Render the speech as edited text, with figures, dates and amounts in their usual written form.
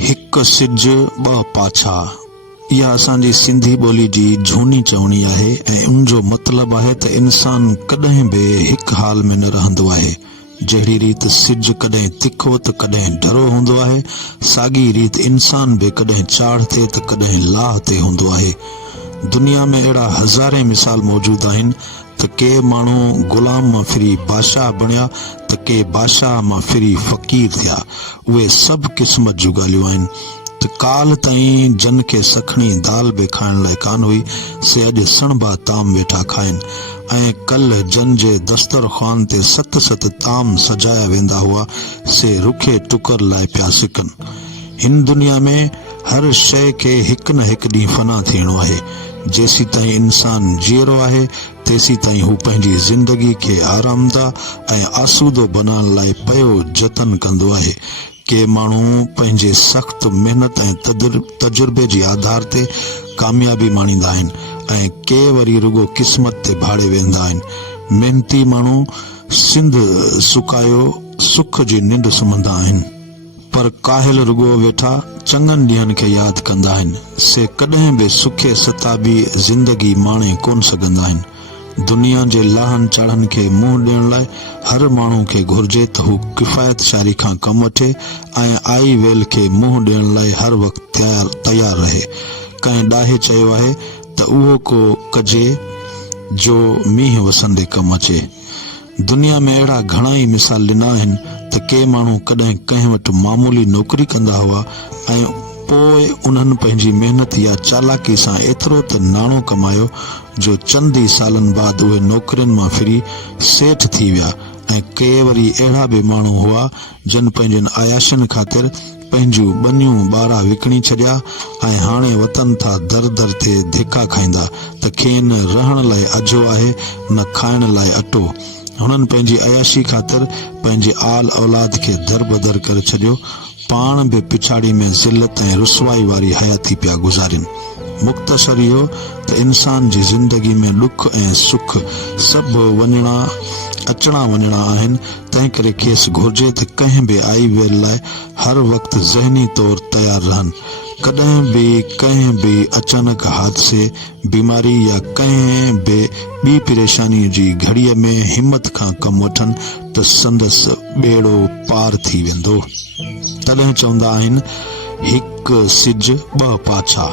हिक सिज ॿ पाछा। इहा असांजी सिंधी ॿोली जी झूनी चवणी आहे ऐं उन जो मतिलबु आहे त इंसान कॾहिं बि हिकु हाल में न रहंदो आहे। जहिड़ी रीत सिज कॾहिं तिखो त कॾहिं ढरो हूंदो आहे, साॻी रीत इंसान बि कॾहिं चाढ़ ते त कॾहिं लाह ते हूंदो आहे। दुनिया में अहिड़ा हज़ारे मिसाल मौजूद आहिनि त के माण्हू गुलाम मां फिरी बादशाह बणिया त के बादशाह मां फिरी फ़क़ीर थिया। उहे सभु क़िस्मत जूं ॻाल्हियूं आहिनि त काल ताईं जन खे सखणी दाल बि खाइण लाइ कान हुई, से अॼु सणबा ताम वेठा खाइनि ऐं कल्ह जन जे दस्तरख़्वान ते 7 ताम सजाया वेंदा हुआ, से रुखे टुकर लाइ पिया सिकनि। हिन दुनिया में हर शइ खे हिकु न हिकु ॾींहुं फना थियणो आहे। जेसी ताईं इंसान जीअरो आहे तेसी ताईं हू पंहिंजी ज़िंदगी खे आरामदाह ऐं आसूदो बनाइण लाइ पयो जतन कंदो आहे। के माण्हू पंहिंजे सख़्त महिनत ऐं तजुर्बे जे आधार ते कामयाबी माणींदा आहिनि ऐं के वरी रुगो क़िस्मत ते भाड़े वेंदा आहिनि। महिनती माण्हू सिंध सुकायो सुख जी निंड सुम्हंदा आहिनि, पर काहिल रुगो वेठा चङनि ॾींहंनि खे यादि कंदा आहिनि। से कॾहिं बि सुखे सताबी ज़िंदगी माणे कोन सघंदा आहिनि। दुनिया जे लाहन चढ़नि खे मुंहुं ॾियण लाइ हर माण्हू खे घुर्जे त हू किफ़ायत शारी खां कमु वठे ऐं आई वेल खे मुंहुं ॾियण लाइ हर वक़्तु तयार रहे। कंहिं ॾाहे चयो आहे त उहो को कजे जो मींहुं वसंदे कमु अचे। दुनिया में अहिड़ा घणा ई मिसाल ॾिना आहिनि त के माण्हू कॾहिं कंहिं वटि मामूली नौकरी कंदा हुआ ऐं पोइ उन्हनि पंहिंजी महिनत या चालाकी सां एतिरो त नाणो कमायो जो चंद ई सालनि बाद उहे नौकरियुनि मां फिरी सेठ थी विया। ऐं के वरी अहिड़ा बि माण्हू हुआ जन पंहिंजनि आयाशनि ख़ातिर पंहिंजूं ॿनियूं ॿारा विकिणी छॾिया ऐं हाणे वतन था दर दर ते धिका खाईंदा त खेनि रहण लाइ अझो आहे न खाइण लाइ अटो। हुननि पंहिंजी अयाशी ख़ातिर पंहिंजे आल औलाद खे दर बदर करे छॾियो, पाण बि पिछाड़ी में ज़िल्लत ऐं रुसवाई वारी हयाती पिया गुज़ारिन। मुख़्तसर इहो त इंसान जी ज़िंदगी में ॾुख ऐं सुख सभु अचणा वञणा आहिनि। तंहिं करे खेसि घुर्जे त कंहिं बि आई वेल लाइ हर वक़्तु ज़हनी तौर तयारु रहनि। कॾहिं बि कंहिं बि अचानक हादसे, बीमारी या कंहिं बि ॿी परेशानी जी घड़ीअ में हिम्मत खां कमु वठनि त संदसि ॿेड़ो पार थी वेंदो। तॾहिं चवंदा आहिनि हिकु सिज ॿ पाछा।